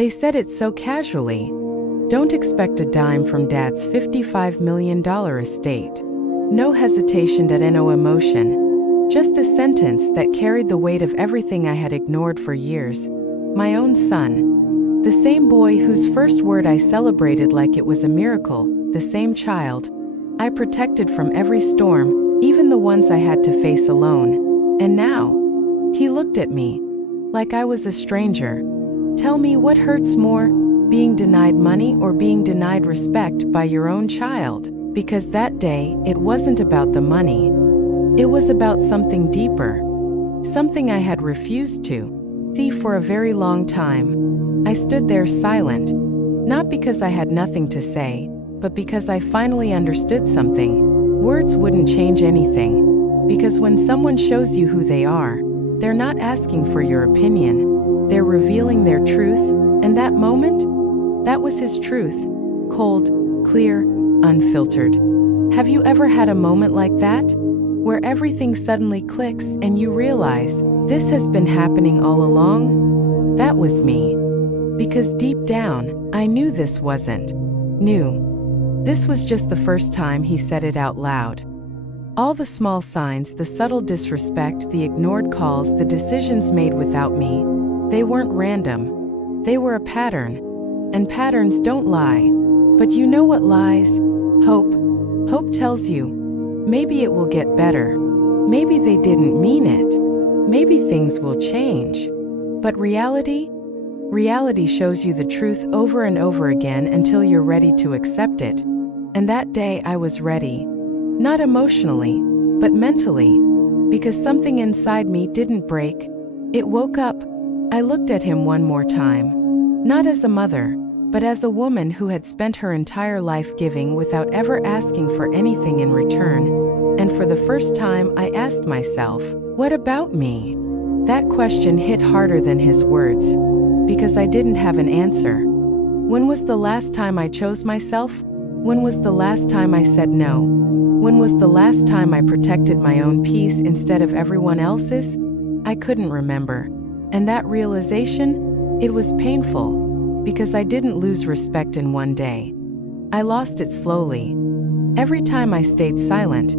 They said it so casually. Don't expect a dime from Dad's $55 million estate. No hesitation at no emotion. Just a sentence that carried the weight of everything I had ignored for years. My own son. The same boy whose first word I celebrated like it was a miracle. The same child I protected from every storm, even the ones I had to face alone. And now, he looked at me like I was a stranger. Tell me, what hurts more, being denied money or being denied respect by your own child? Because that day, it wasn't about the money. It was about something deeper. Something I had refused to see for a very long time. I stood there silent, not because I had nothing to say, but because I finally understood something. Words wouldn't change anything. Because when someone shows you who they are, they're not asking for your opinion. They're revealing their truth, and that moment, that was his truth. Cold, clear, unfiltered. Have you ever had a moment like that? Where everything suddenly clicks and you realize, this has been happening all along? That was me. Because deep down, I knew this wasn't new. This was just the first time he said it out loud. All the small signs, the subtle disrespect, the ignored calls, the decisions made without me, they weren't random. They were a pattern. And patterns don't lie. But you know what lies? Hope. Hope tells you, maybe it will get better. Maybe they didn't mean it. Maybe things will change. But reality? Reality shows you the truth over and over again until you're ready to accept it. And that day I was ready. Not emotionally, but mentally. Because something inside me didn't break. It woke up. I looked at him one more time. Not as a mother, but as a woman who had spent her entire life giving without ever asking for anything in return. And for the first time I asked myself, what about me? That question hit harder than his words. Because I didn't have an answer. When was the last time I chose myself? When was the last time I said no? When was the last time I protected my own peace instead of everyone else's? I couldn't remember. And that realization, it was painful. Because I didn't lose respect in one day. I lost it slowly. Every time I stayed silent.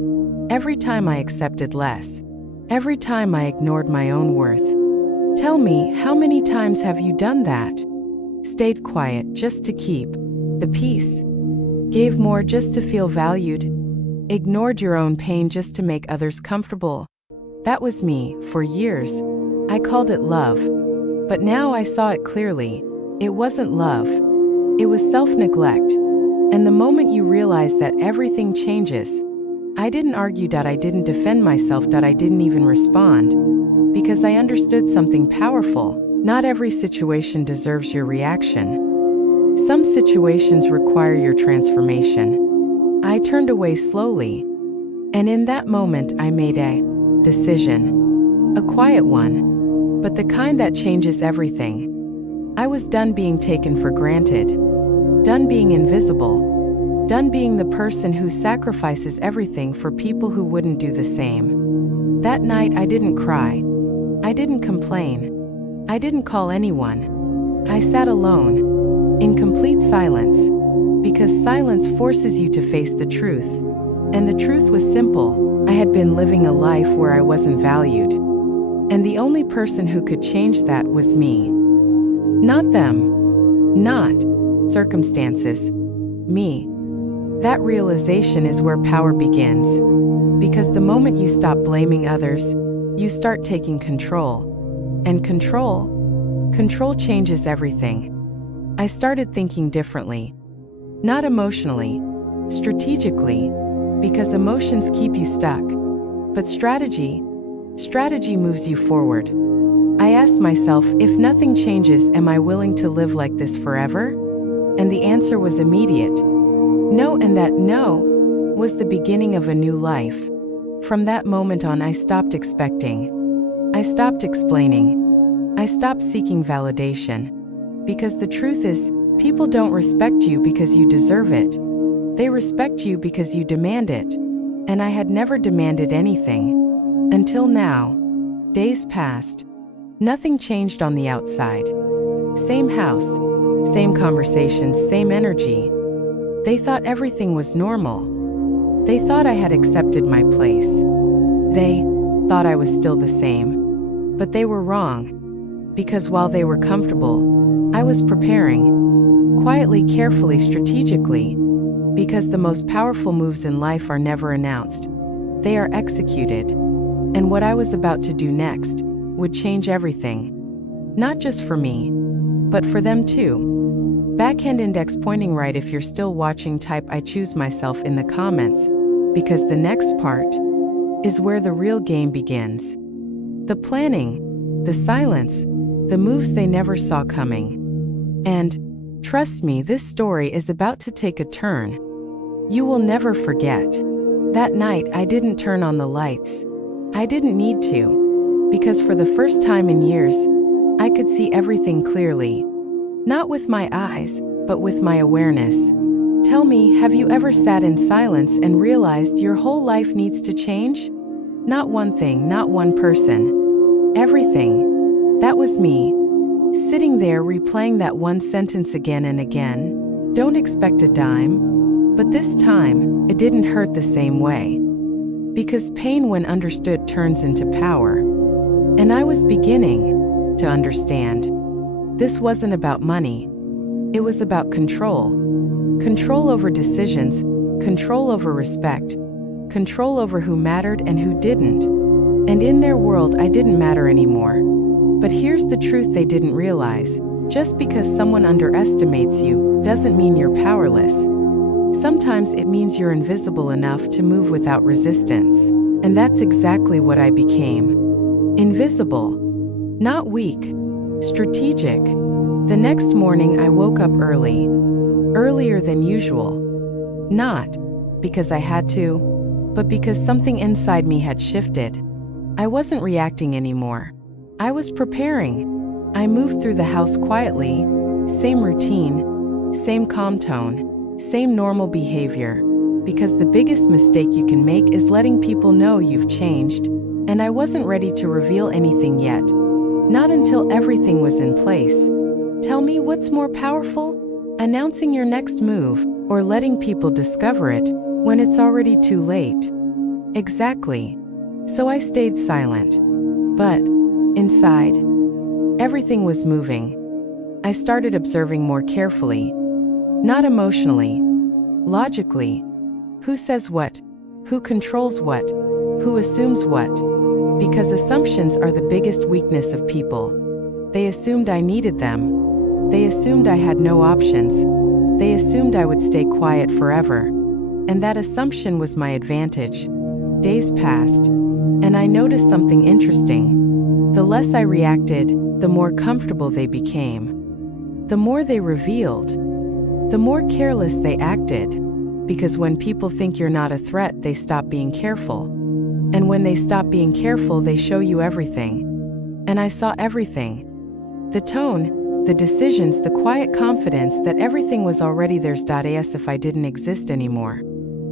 Every time I accepted less. Every time I ignored my own worth. Tell me, how many times have you done that? Stayed quiet just to keep the peace. Gave more just to feel valued. Ignored your own pain just to make others comfortable. That was me, for years. I called it love. But now I saw it clearly. It wasn't love. It was self-neglect. And the moment you realize that everything changes, I didn't argue that I didn't defend myself, that I didn't even respond. Because I understood something powerful. Not every situation deserves your reaction. Some situations require your transformation. I turned away slowly. And in that moment I made a decision. A quiet one. But the kind that changes everything. I was done being taken for granted. Done being invisible. Done being the person who sacrifices everything for people who wouldn't do the same. That night I didn't cry. I didn't complain. I didn't call anyone. I sat alone, in complete silence, because silence forces you to face the truth. And the truth was simple. I had been living a life where I wasn't valued. And the only person who could change that was me. Not them. Not circumstances. Me. That realization is where power begins. Because the moment you stop blaming others, you start taking control. And control changes everything. I started thinking differently. Not emotionally, strategically, because emotions keep you stuck. But strategy moves you forward. I asked myself, if nothing changes, am I willing to live like this forever? And the answer was immediate. No, and that no was the beginning of a new life. From that moment on, I stopped expecting. I stopped explaining. I stopped seeking validation. Because the truth is, people don't respect you because you deserve it. They respect you because you demand it. And I had never demanded anything. Until now. Days passed. Nothing changed on the outside. Same house, same conversations, same energy. They thought everything was normal. They thought I had accepted my place. They thought I was still the same. But they were wrong. Because while they were comfortable, I was preparing. Quietly, carefully, strategically. Because the most powerful moves in life are never announced. They are executed. And what I was about to do next would change everything. Not just for me, but for them too. Backhand index pointing right. If you're still watching, type "I choose myself" in the comments, because the next part is where the real game begins. The planning, the silence, the moves they never saw coming. And trust me, this story is about to take a turn you will never forget. That night, I didn't turn on the lights. I didn't need to, because for the first time in years, I could see everything clearly. Not with my eyes, but with my awareness. Tell me, have you ever sat in silence and realized your whole life needs to change? Not one thing, not one person. Everything. That was me. Sitting there replaying that one sentence again and again. Don't expect a dime. But this time, it didn't hurt the same way. Because pain, when understood, turns into power. And I was beginning to understand. This wasn't about money. It was about control. Control over decisions, control over respect, control over who mattered and who didn't. And in their world, I didn't matter anymore. But here's the truth they didn't realize. Just because someone underestimates you doesn't mean you're powerless. Sometimes it means you're invisible enough to move without resistance. And that's exactly what I became. Invisible. Not weak. Strategic. The next morning I woke up early. Earlier than usual. Not because I had to, but because something inside me had shifted. I wasn't reacting anymore. I was preparing. I moved through the house quietly. Same routine. Same calm tone. Same normal behavior, because the biggest mistake you can make is letting people know you've changed, and I wasn't ready to reveal anything yet. Not until everything was in place. Tell me, what's more powerful? Announcing your next move, or letting people discover it when it's already too late? Exactly. So I stayed silent. But inside, everything was moving. I started observing more carefully. Not emotionally, logically. Who says what? Who controls what? Who assumes what? Because assumptions are the biggest weakness of people. They assumed I needed them. They assumed I had no options. They assumed I would stay quiet forever. And that assumption was my advantage. Days passed, and I noticed something interesting. The less I reacted, the more comfortable they became. The more they revealed. The more careless they acted, because when people think you're not a threat, they stop being careful. And when they stop being careful, they show you everything. And I saw everything. The tone, the decisions, the quiet confidence that everything was already theirs. As if I didn't exist anymore.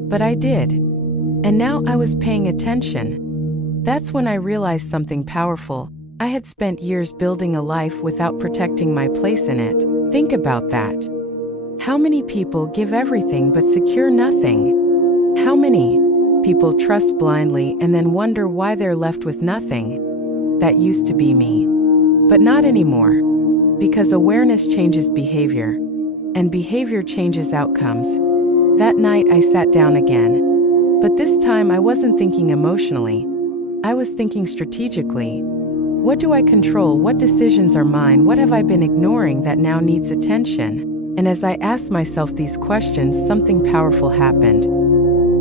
But I did. And now I was paying attention. That's when I realized something powerful. I had spent years building a life without protecting my place in it. Think about that. How many people give everything but secure nothing? How many people trust blindly and then wonder why they're left with nothing? That used to be me. But not anymore. Because awareness changes behavior. And behavior changes outcomes. That night I sat down again. But this time I wasn't thinking emotionally. I was thinking strategically. What do I control? What decisions are mine? What have I been ignoring that now needs attention? And as I asked myself these questions, something powerful happened.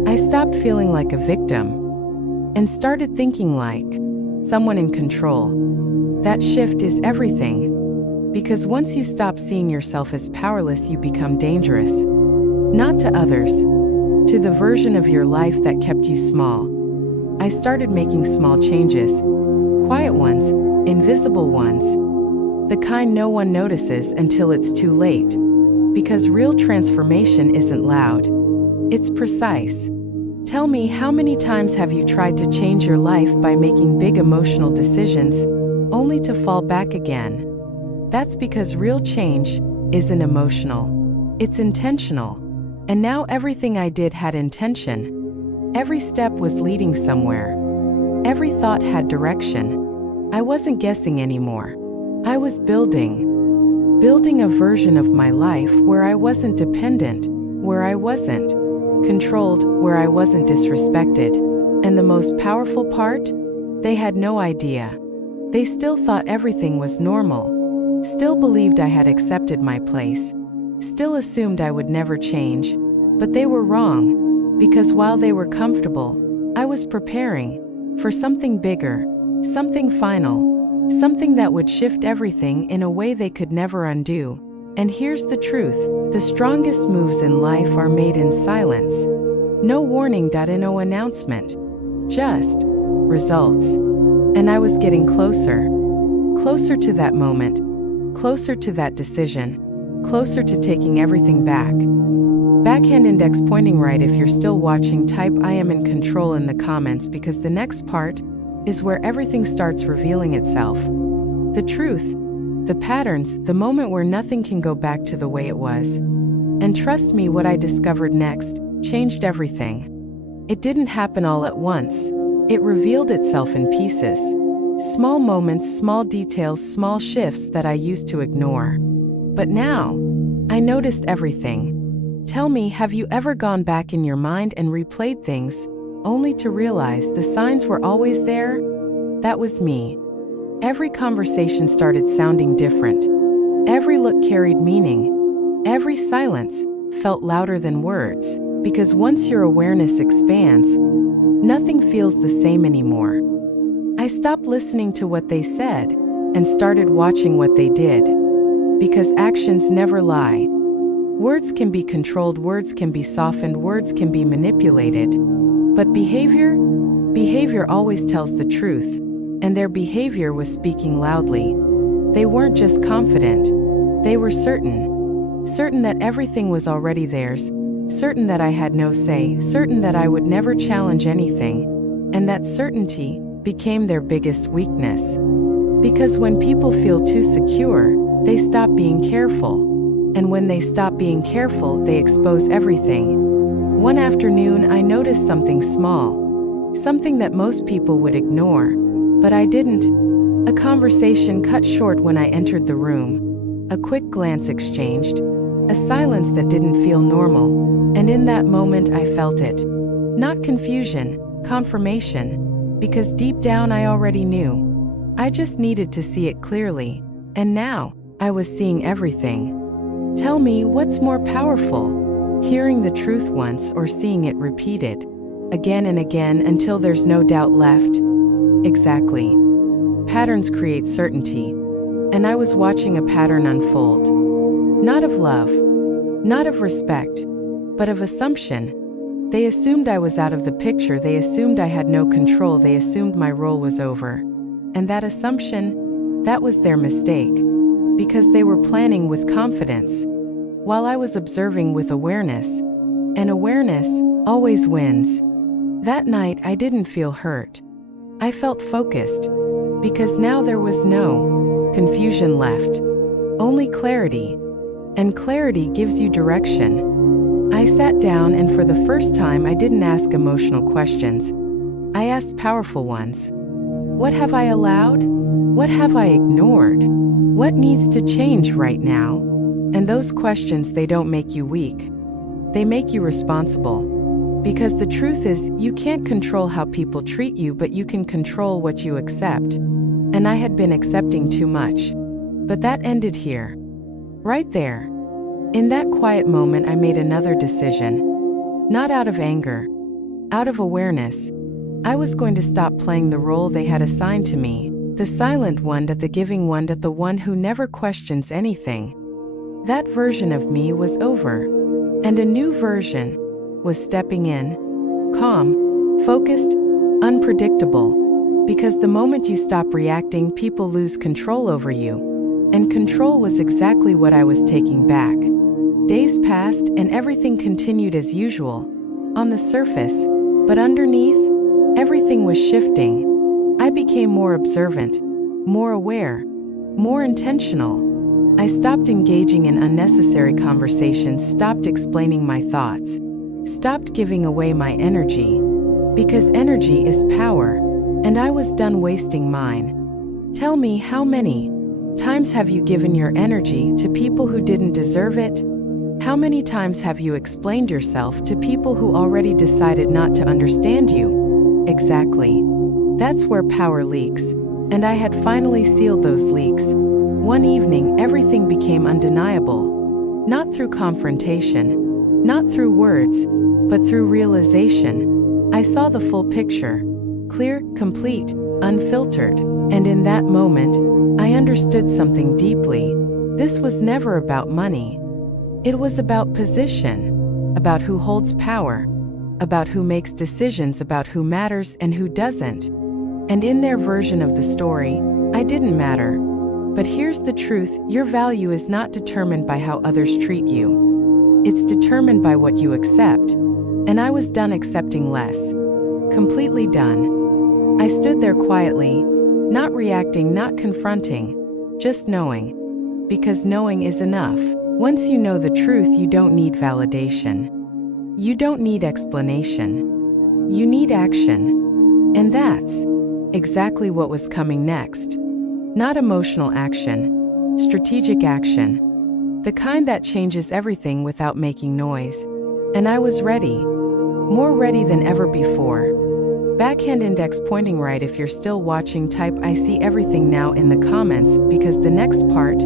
I stopped feeling like a victim and started thinking like someone in control. That shift is everything. Because once you stop seeing yourself as powerless, you become dangerous. Not to others, to the version of your life that kept you small. I started making small changes. Quiet ones, invisible ones. The kind no one notices until it's too late. Because real transformation isn't loud. It's precise. Tell me, how many times have you tried to change your life by making big emotional decisions, only to fall back again? That's because real change isn't emotional. It's intentional. And now everything I did had intention. Every step was leading somewhere. Every thought had direction. I wasn't guessing anymore. I was building a version of my life where I wasn't dependent, where I wasn't controlled, where I wasn't disrespected. And the most powerful part? They had no idea. They still thought everything was normal, still believed I had accepted my place, still assumed I would never change. But they were wrong, because while they were comfortable, I was preparing for something bigger, something final, something that would shift everything in a way they could never undo. And here's the truth: the strongest moves in life are made in silence. No warning, no announcement, just results. And I was getting closer, closer to that moment, closer to that decision, closer to taking everything back. Backhand index pointing right. If you're still watching, type "I am in control" in the comments, because the next part is where everything starts revealing itself. The truth, the patterns, the moment where nothing can go back to the way it was. And trust me, what I discovered next changed everything. It didn't happen all at once. It revealed itself in pieces. Small moments, small details, small shifts that I used to ignore. But now, I noticed everything. Tell me, have you ever gone back in your mind and replayed things, only to realize the signs were always there? That was me. Every conversation started sounding different. Every look carried meaning. Every silence felt louder than words. Because once your awareness expands, nothing feels the same anymore. I stopped listening to what they said and started watching what they did. Because actions never lie. Words can be controlled, words can be softened, words can be manipulated. But behavior always tells the truth. And their behavior was speaking loudly. They weren't just confident. They were certain. Certain that everything was already theirs. Certain that I had no say, certain that I would never challenge anything, and that certainty became their biggest weakness. Because when people feel too secure, they stop being careful. And when they stop being careful, they expose everything. One afternoon, I noticed something small, something that most people would ignore, but I didn't. A conversation cut short when I entered the room. A quick glance exchanged. A silence that didn't feel normal. And in that moment I felt it. Not confusion, confirmation. Because deep down I already knew. I just needed to see it clearly. And now, I was seeing everything. Tell me, what's more powerful? Hearing the truth once or seeing it repeated? Again and again until there's no doubt left? Exactly. Patterns create certainty. And I was watching a pattern unfold. Not of love, not of respect, but of assumption. They assumed I was out of the picture, they assumed I had no control, they assumed my role was over. And that assumption, that was their mistake. Because they were planning with confidence, while I was observing with awareness. And awareness always wins. That night I didn't feel hurt. I felt focused. Because now there was no confusion left. Only clarity. And clarity gives you direction. I sat down, and for the first time I didn't ask emotional questions. I asked powerful ones. What have I allowed? What have I ignored? What needs to change right now? And those questions, they don't make you weak. They make you responsible. Because the truth is, you can't control how people treat you, but you can control what you accept. And I had been accepting too much. But that ended here. Right there. In that quiet moment I made another decision. Not out of anger. Out of awareness. I was going to stop playing the role they had assigned to me. The silent one, the giving one, the one who never questions anything. That version of me was over. And a new version was stepping in. Calm, focused, unpredictable. Because the moment you stop reacting, people lose control over you. And control was exactly what I was taking back. Days passed and everything continued as usual. On the surface, but underneath, everything was shifting. I became more observant, more aware, more intentional. I stopped engaging in unnecessary conversations, stopped explaining my thoughts, stopped giving away my energy, because energy is power, and I was done wasting mine. Tell me, how many times have you given your energy to people who didn't deserve it? How many times have you explained yourself to people who already decided not to understand you? Exactly. That's where power leaks, and I had finally sealed those leaks. One evening, everything became undeniable. Not through confrontation, not through words, but through realization. I saw the full picture, clear, complete, unfiltered, and in that moment, I understood something deeply. This was never about money. It was about position, about who holds power, about who makes decisions, about who matters and who doesn't. And in their version of the story, I didn't matter. But here's the truth: your value is not determined by how others treat you. It's determined by what you accept. And I was done accepting less. Completely done. I stood there quietly, not reacting, not confronting, just knowing. Because knowing is enough. Once you know the truth, you don't need validation. You don't need explanation. You need action. And that's exactly what was coming next. Not emotional action, strategic action. The kind that changes everything without making noise. And I was ready. More ready than ever before. Backhand index pointing right. If you're still watching, type "I see everything" now in the comments, because the next part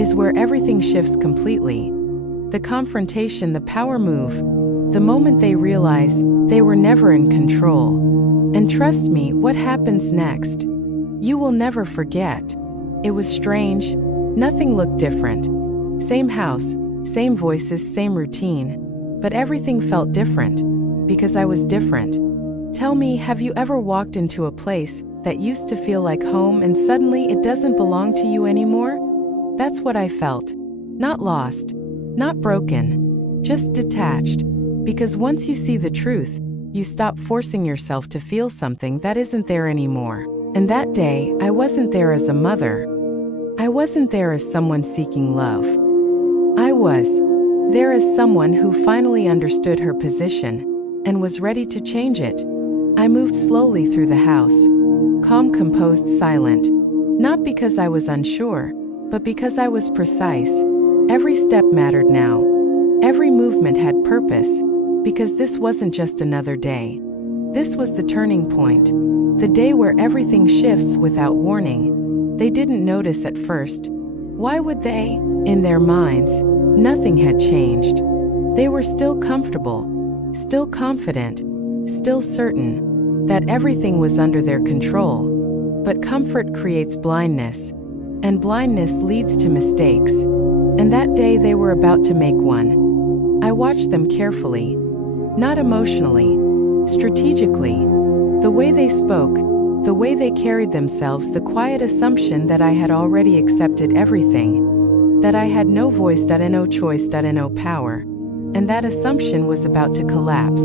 is where everything shifts completely. The confrontation, the power move, the moment they realize they were never in control. And trust me, what happens next, you will never forget. It was strange. Nothing looked different. Same house, same voices, same routine. But everything felt different, because I was different. Tell me, have you ever walked into a place that used to feel like home and suddenly it doesn't belong to you anymore? That's what I felt. Not lost, not broken, just detached. Because once you see the truth, you stop forcing yourself to feel something that isn't there anymore. And that day, I wasn't there as a mother. I wasn't there as someone seeking love. I was there as someone who finally understood her position and was ready to change it. I moved slowly through the house, calm, composed, silent. Not because I was unsure, but because I was precise. Every step mattered now. Every movement had purpose, because this wasn't just another day. This was the turning point. The day where everything shifts without warning. They didn't notice at first. Why would they? In their minds, nothing had changed. They were still comfortable, still confident, still certain that everything was under their control. But comfort creates blindness, and blindness leads to mistakes. And that day they were about to make one. I watched them carefully, not emotionally, strategically. The way they spoke, the way they carried themselves, the quiet assumption that I had already accepted everything, that I had no voice, no choice, no power, and that assumption was about to collapse.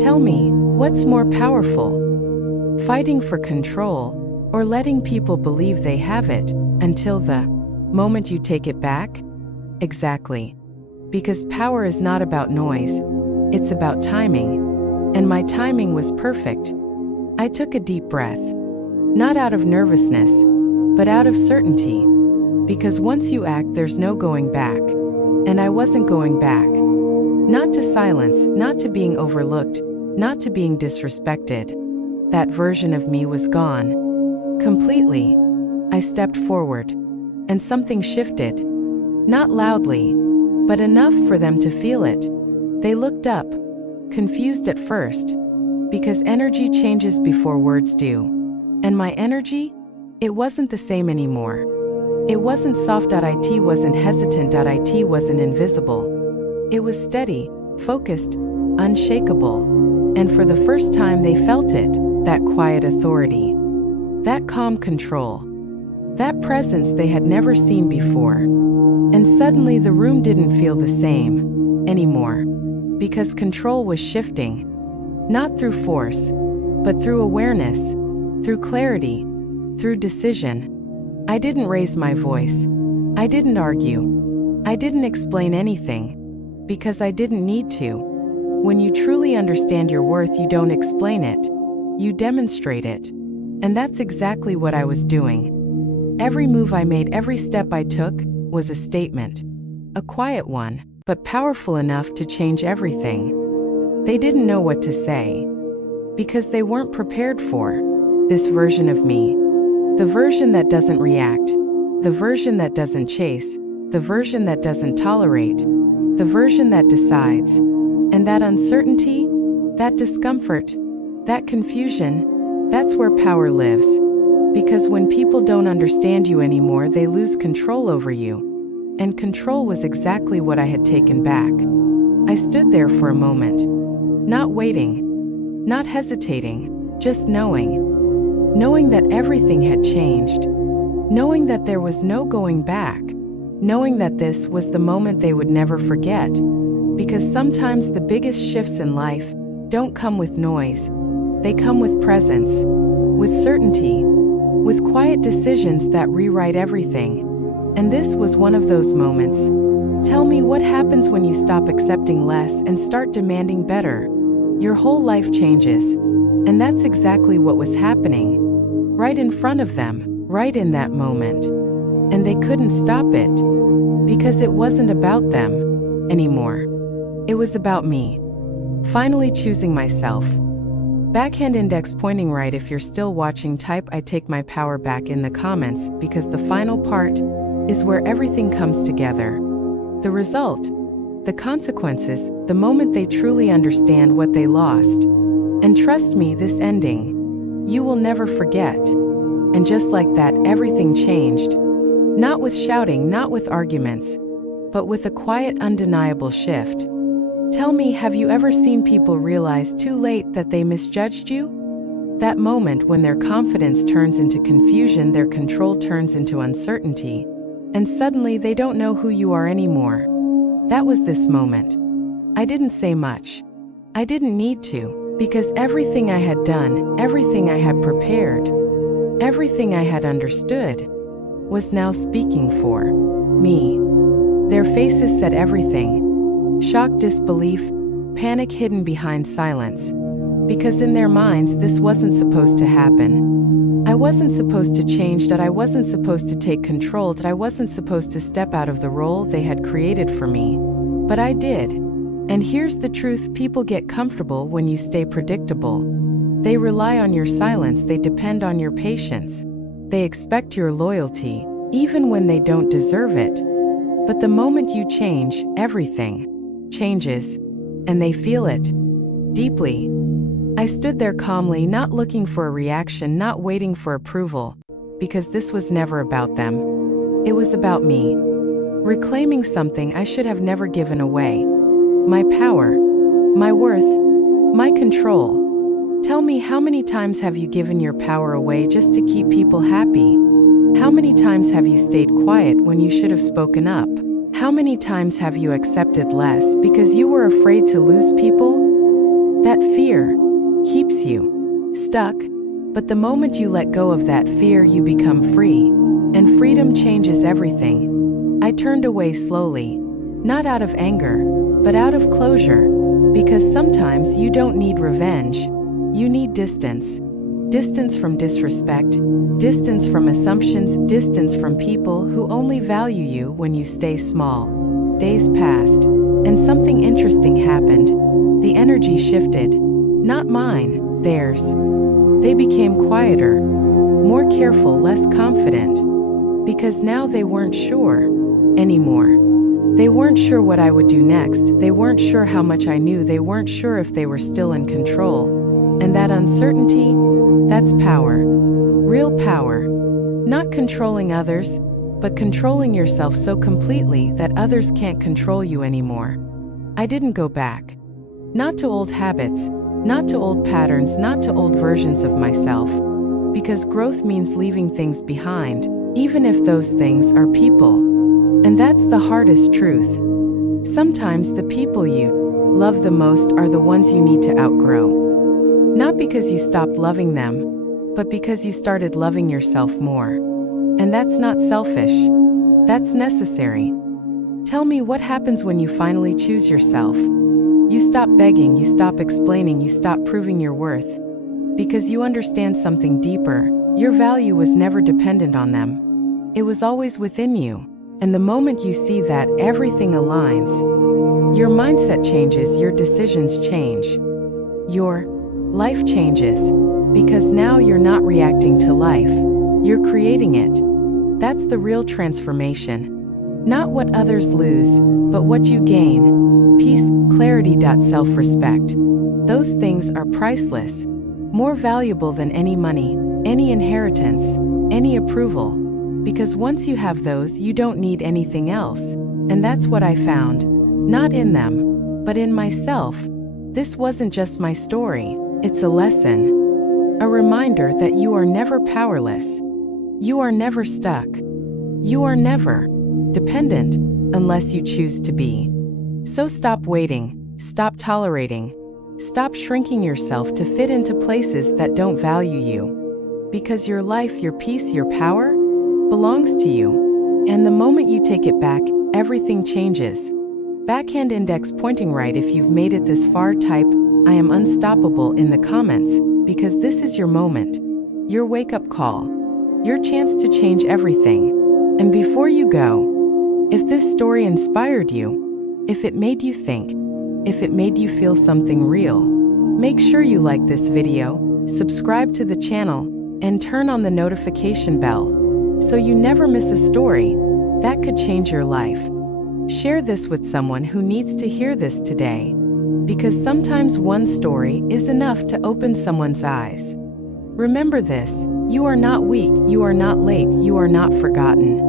Tell me, what's more powerful? Fighting for control, or letting people believe they have it until the moment you take it back? Exactly. Because power is not about noise, it's about timing. And my timing was perfect. I took a deep breath. Not out of nervousness, but out of certainty. Because once you act, there's no going back. And I wasn't going back. Not to silence, not to being overlooked, not to being disrespected. That version of me was gone. Completely. I stepped forward. And something shifted. Not loudly, but enough for them to feel it. They looked up, confused at first, because energy changes before words do. And my energy? It wasn't the same anymore. It wasn't soft. It wasn't hesitant. It wasn't invisible. It was steady, focused, unshakable. And for the first time they felt it, that quiet authority, that calm control, that presence they had never seen before. And suddenly the room didn't feel the same anymore, because control was shifting, not through force, but through awareness, through clarity, through decision. I didn't raise my voice. I didn't argue. I didn't explain anything, because I didn't need to. When you truly understand your worth, you don't explain it. You demonstrate it. And that's exactly what I was doing. Every move I made, every step I took, was a statement. A quiet one, but powerful enough to change everything. They didn't know what to say, because they weren't prepared for this version of me. The version that doesn't react, the version that doesn't chase, the version that doesn't tolerate, the version that decides. And that uncertainty, that discomfort, that confusion, that's where power lives. Because when people don't understand you anymore, they lose control over you. And control was exactly what I had taken back. I stood there for a moment, not waiting, not hesitating, just knowing. Knowing that everything had changed. Knowing that there was no going back. Knowing that this was the moment they would never forget. Because sometimes the biggest shifts in life don't come with noise. They come with presence, with certainty, with quiet decisions that rewrite everything. And this was one of those moments. Tell me, what happens when you stop accepting less and start demanding better? Your whole life changes. And that's exactly what was happening. Right in front of them, right in that moment. And they couldn't stop it. Because it wasn't about them anymore. It was about me. Finally choosing myself. Backhand index pointing right. If you're still watching, type "I take my power back" in the comments, because the final part is where everything comes together. The result, the consequences, the moment they truly understand what they lost. And trust me, this ending, you will never forget. And just like that, everything changed. Not with shouting, not with arguments, but with a quiet, undeniable shift. Tell me, have you ever seen people realize too late that they misjudged you? That moment when their confidence turns into confusion, their control turns into uncertainty, and suddenly they don't know who you are anymore. That was this moment. I didn't say much. I didn't need to, because everything I had done, everything I had prepared, everything I had understood, was now speaking for me. Their faces said everything. Shock, disbelief, panic hidden behind silence. Because in their minds, this wasn't supposed to happen. I wasn't supposed to change, that I wasn't supposed to take control, that I wasn't supposed to step out of the role they had created for me. But I did. And here's the truth: people get comfortable when you stay predictable. They rely on your silence, they depend on your patience. They expect your loyalty, even when they don't deserve it. But the moment you change, everything changes, and they feel it deeply. I stood there calmly, not looking for a reaction, not waiting for approval, because this was never about them. It was about me, reclaiming something I should have never given away. My power, my worth, my control. Tell me, how many times have you given your power away just to keep people happy? How many times have you stayed quiet when you should have spoken up? How many times have you accepted less because you were afraid to lose people? That fear keeps you stuck, but the moment you let go of that fear, you become free, and freedom changes everything. I turned away slowly, not out of anger, but out of closure, because sometimes you don't need revenge, you need distance. Distance from disrespect, distance from assumptions, distance from people who only value you when you stay small. Days passed, and something interesting happened. The energy shifted. Not mine, theirs. They became quieter, more careful, less confident. Because now they weren't sure anymore. They weren't sure what I would do next. They weren't sure how much I knew. They weren't sure if they were still in control. And that uncertainty, that's power. Real power. Not controlling others, but controlling yourself so completely that others can't control you anymore. I didn't go back. Not to old habits, not to old patterns, not to old versions of myself. Because growth means leaving things behind, even if those things are people. And that's the hardest truth. Sometimes the people you love the most are the ones you need to outgrow. Not because you stopped loving them, but because you started loving yourself more. And that's not selfish. That's necessary. Tell me what happens when you finally choose yourself. You stop begging, you stop explaining, you stop proving your worth. Because you understand something deeper. Your value was never dependent on them. It was always within you. And the moment you see that, everything aligns. Your mindset changes, your decisions change. Your life changes. Because now you're not reacting to life. You're creating it. That's the real transformation. Not what others lose, but what you gain. Peace, clarity, self-respect. Those things are priceless. More valuable than any money, any inheritance, any approval. Because once you have those, you don't need anything else. And that's what I found. Not in them, but in myself. This wasn't just my story. It's a lesson. A reminder that you are never powerless. You are never stuck. You are never dependent unless you choose to be. So stop waiting, stop tolerating, stop shrinking yourself to fit into places that don't value you. Because your life, your peace, your power belongs to you. And the moment you take it back, everything changes. Backhand index pointing right. If you've made it this far, type "I am unstoppable" in the comments, because this is your moment, your wake-up call, your chance to change everything. And before you go, if this story inspired you, if it made you think, if it made you feel something real, make sure you like this video, subscribe to the channel, and turn on the notification bell so you never miss a story that could change your life. Share this with someone who needs to hear this today, because sometimes one story is enough to open someone's eyes. Remember this: you are not weak, you are not late, you are not forgotten.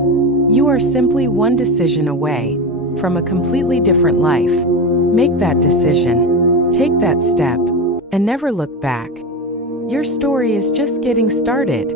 You are simply one decision away from a completely different life. Make that decision, take that step, and never look back. Your story is just getting started.